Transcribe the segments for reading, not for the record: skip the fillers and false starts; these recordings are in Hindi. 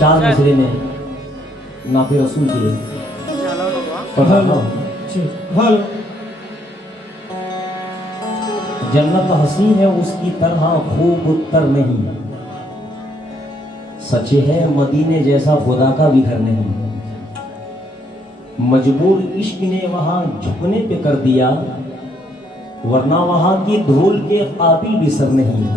चार मिसरे में नाते रसूल के हेलो जन्नत हसी है उसकी तरह खूब उत्तर नहीं, सच्चे है मदीने जैसा खुदा का भी घर नहीं। मजबूर इश्क ने वहां झुकने पे कर दिया, वरना वहां की धूल के काबिल भी सर नहीं।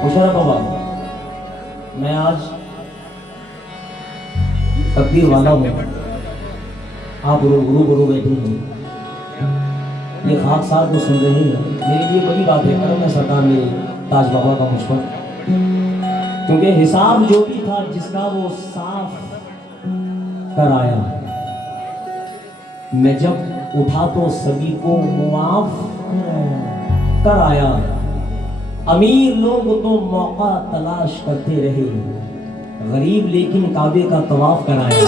मुशर्रफ बाबा, मैं आज तकदीर वाला हूँ, आप रूबरू बैठे हैं, ये खाक साहब को सुन रहे हैं, मेरे लिए बड़ी बात है। करम है सरकार मेरे ताज बाबा का मुझ पर, क्योंकि हिसाब जो भी था जिसका वो साफ कर आया। मैं जब उठा तो सभी को मुआफ कर आया। अमीर लोग तो मौका तलाश करते रहे, गरीब लेकिन काबे का तवाफ कराया।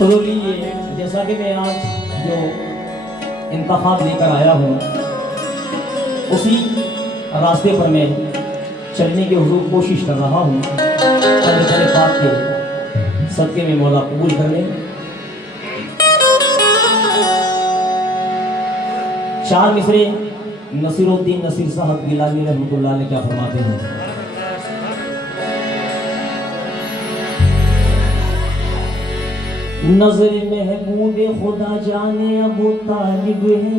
तो लिए जैसा कि मैं आज जो इंतखाब लेकर आया हूँ, उसी रास्ते पर मैं चलने की हुजूर कोशिश कर रहा हूँ। अल्लाह पाक के सदके में मौला कबूल कर ले। चार मिसरे नसीरुद्दीन नसीर साहब गिलानी रहमतुल्लाह ने क्या फरमाते हैं। नजर महबूब खुदा जाने अबू तालिब है,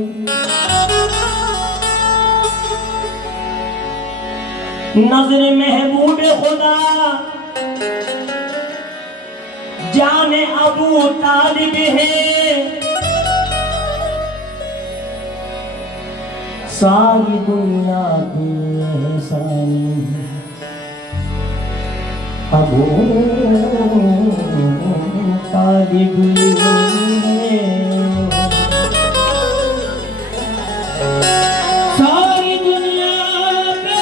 नजर महबूब खुदा जाने अबू तालिब है। सारी दुनिया की एहसानी अबू तालिब सारी दुनिया पे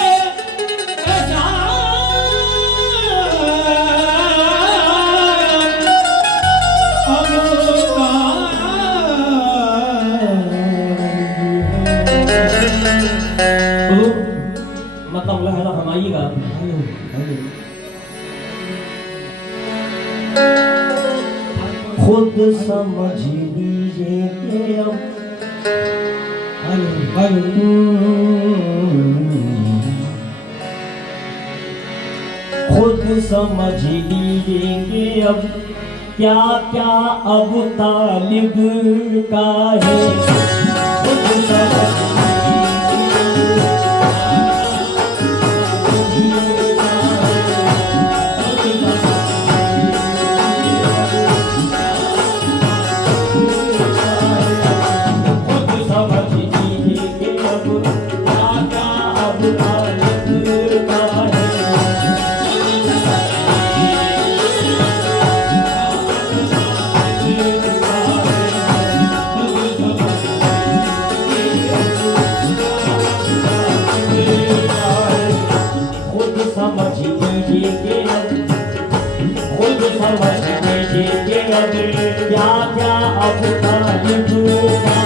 मतलब लहरा फरमाइएगा। खुद समझ लीजिए कि अब खुद समझ लीजिए कि अब क्या क्या अब तालिब का है। खुद समझ क्या क्या अब तालिब का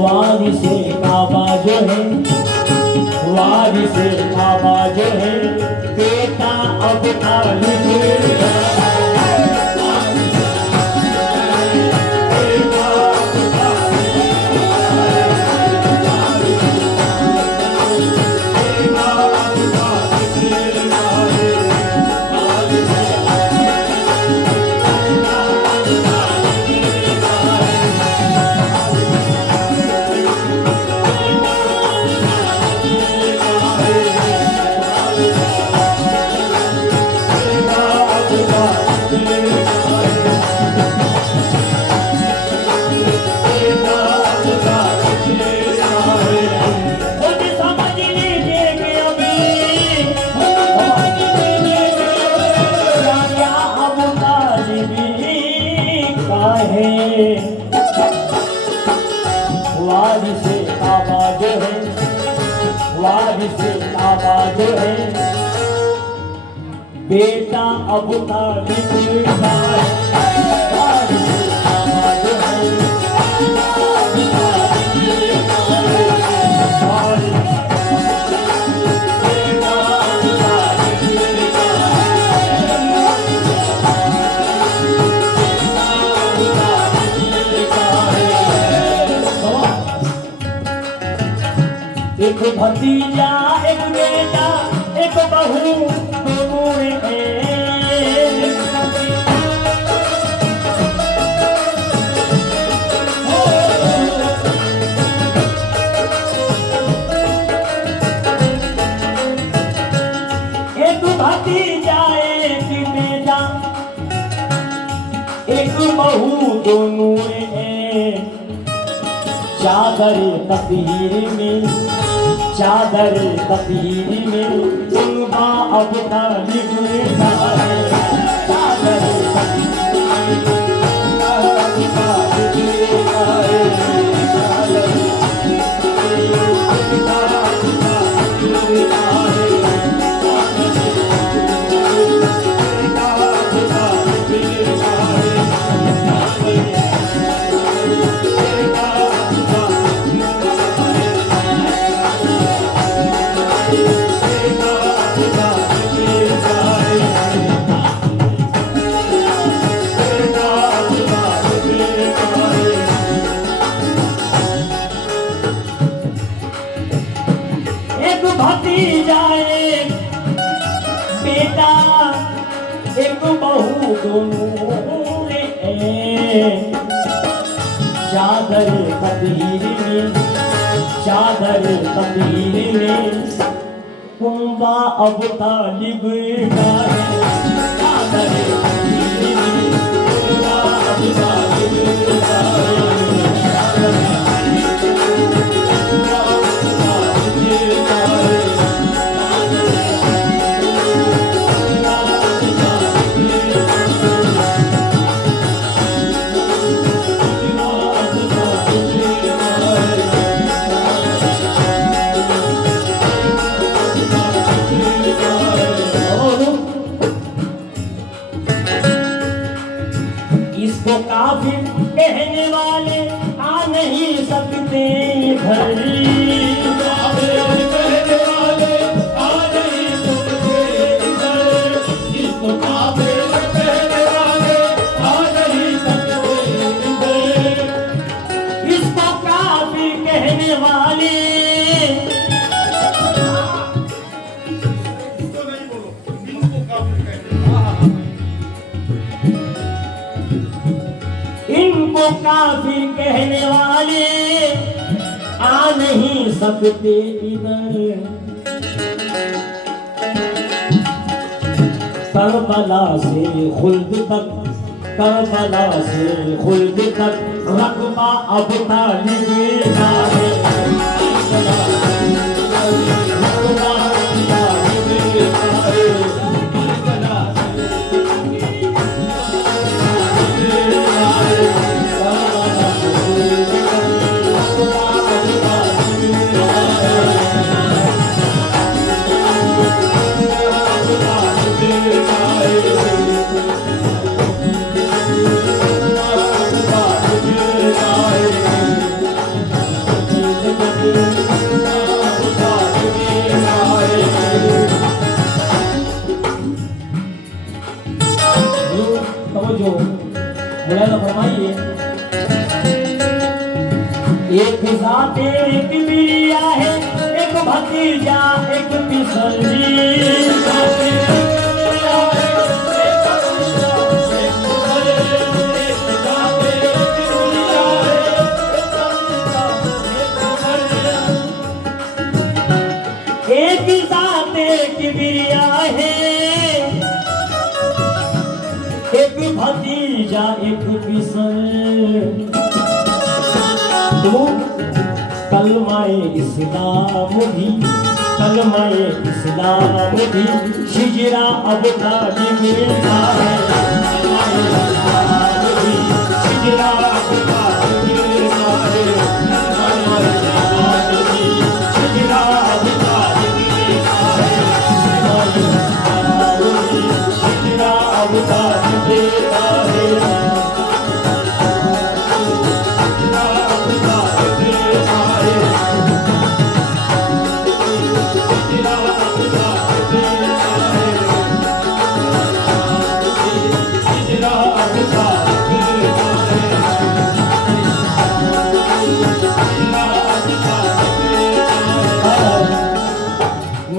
वारिसे काबा जो है, वारिसे काबा जो है, बेटा अब तालिब वारिसे काबा जो है, वारिसे काबा जो है, बेटा अबू तालिब का है। वारिसे काबा जो है, एक भतीजा एक बेटा एक बहू दोनों एक भतीजा एक बेटा एक बहू दोनों चादर तकदीर में, चादर तकदीर में उनका अब तालिब का है। चादर तकदीर में अब तालिब का है। चादर तकदीर में अब तालिब का है। भतीजा एक बेटा एक बहू दोनों चादर तकदीर में, चादर तकदीर में कुंबा अब तालिब का है। चादर तकदीर में कुंबा अब तालिब का है। इसको काफिर कहने वाले आ नहीं सकते घर। इनको काफिर कहने वाले आ नहीं सकते इधर। करबला से खुल्द तक, करबला से खुल्द तक रकबा अब तालिब का है। रकबा अब तालिब का है। एक जाते एक बिरिया है, एक भतीजा एक पिसंजी। एक जाते एक बिरिया है, एक भतीजा एक पिसंजी। कलमाए इस्लाम भी, कलमाए इस्लाम भी हिजरा अब तालिब का है। हिजरा अब तालिब का है, हिजरा अब तालिब का है, हिजरा अब तालिब का है।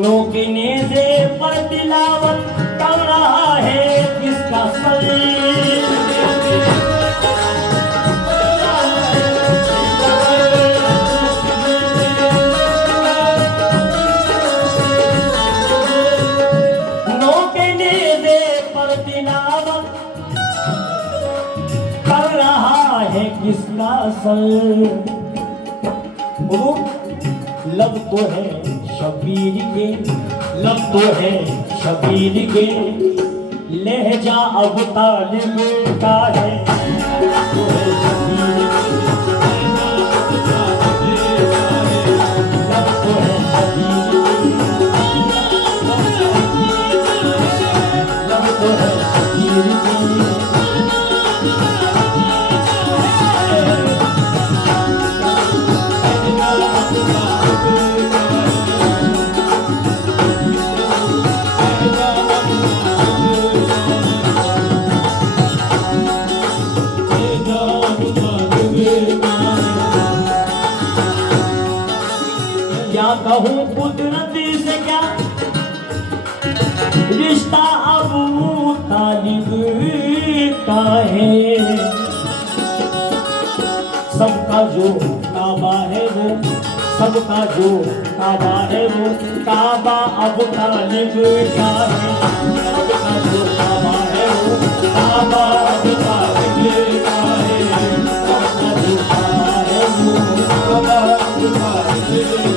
नोकने से पर तिलावत कर रहा है किसका सल। नोकने से पर तिलावत कर रहा है किसका सल। लब तो है शबीर के, लब तो है शबीर के, लहजा अब तालिब का है। लब तो है शबीर के, लब तो है शबीर के, लब तो है शबीर के। क्या कहूँ कुदरत से क्या रिश्ता अबू तालिब का है। सबका जो काबा है वो, सबका जो काबा है वो, काबा अबू तालिब का है। सबका जो काबा है वो, काबा अबू तालिब का है। सबका जो काबा है वो, काबा अबू तालिब का है।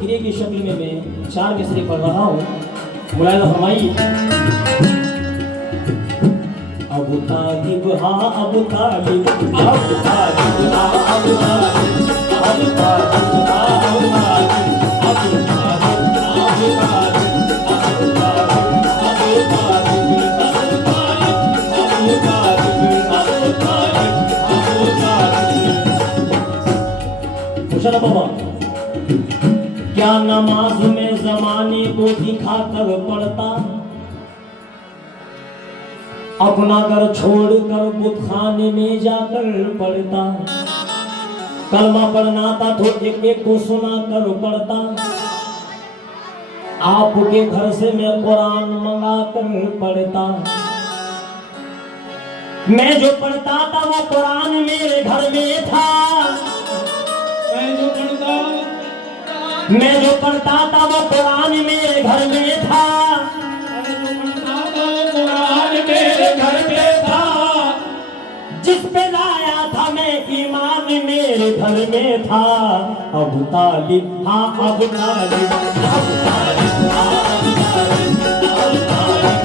गिरे की शक्ल में मैं 4 मिसरे पढ़ रहा हूँ। मुलायदा फरमाइए। अबू तालिब हाँ अबू तालिब, अबू तालिब हाँ अबू तालिब, अबू तालिब हाँ अबू तालिब, अबू तालिब अबू तालिब, अबू तालिब अबू तालिब, अबू तालिब अबू तालिब, अबू तालिब। पूछा ना बाबा, क्या नमाज में जमाने को दिखा कर पढ़ता, अपना घर छोड़कर बुतखाने में जाकर पढ़ता। कलमा पढ़ना था तो एक एक को सुना कर पढ़ता। आपके घर से मैं कुरान मंगा कर पढ़ता। मैं जो पढ़ता था वो कुरान मेरे घर में था। मैं जो पढ़ता था वो कुरान मेरे घर में था। कुरान मेरे घर में था। जिस पे लाया था मैं ईमान मेरे घर में था। अबू तालिब हाँ अबू तालिब, अबू तालिब हाँ अबू तालिब, अबू तालिब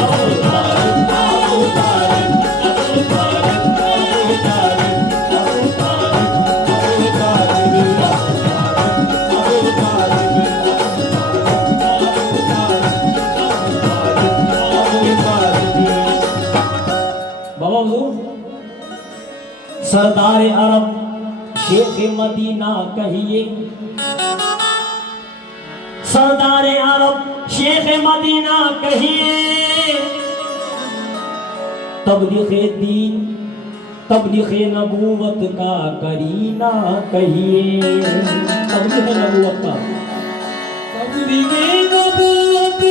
अबू तालिब, अबू तालिब अबू तालिब, अबू तालिब अबू तालिब, अबू तालिब। बाबा हुजूर सरदार अरब शेख मदीना कहिए, सरदार अरब शेख मदीना कहिए, तबलीग़े दीन तबलीग़े नबूवत का करीना कहिए, तबलीग़े नबूवत का तबलीग़े नबूवत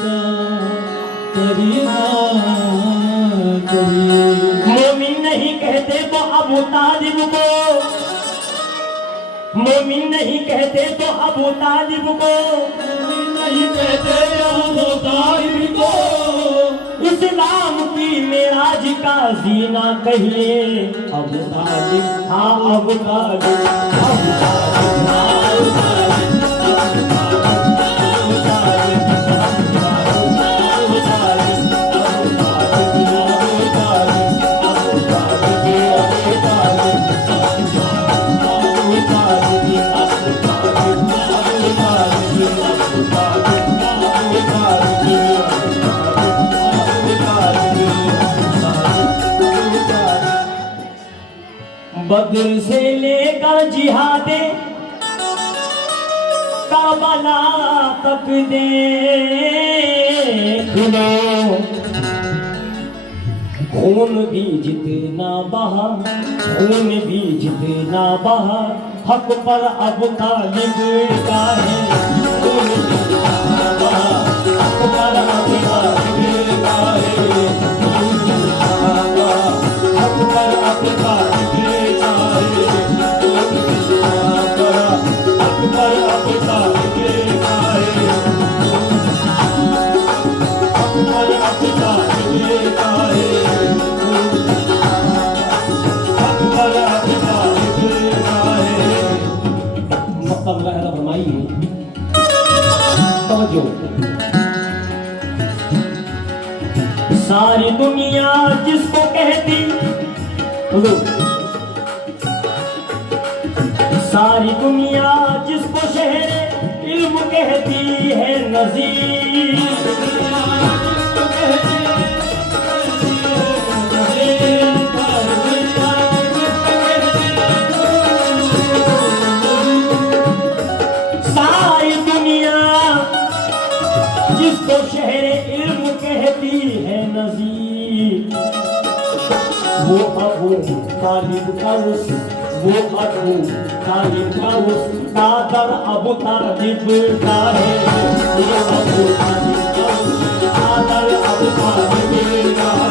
का करीना कहिए। मोमिन नहीं कहते तो अबू तालिब को, मोमिन नहीं कहते तो अबू तालिब को, नहीं कहते अबू तालिब को, इस्लाम की मेराज का जीना कहिए। अबू तालिब हाँ अबू तालिब, अबू तालिब हाँ अबू तालिब, बद्र से लेकर जिहादे करबला तक देख लो, खून भी जितना बहा, खून भी जितना बहा, हक पर अब तालिब का है। खून भी जितना बहा, हक पर अब तालिब का है। खून भी जितना बहा, हक पर अब तालिब का है। खून भी जितना बहा, हक पर अब तालिब का है। हक पर अब तालिब का है। सारी दुनिया जिसको कहती, सारी दुनिया जिसको शहरे इल्म कहती है नज़ीर, सारी दुनिया जिसको शहरे इल्म कहती है नज़ीर, वो अबू तालिब का उस, वो अबू तालिब का उस कादर अबू तालिब का है। वो अबू तालिब का उस कादर अबू तालिब का है।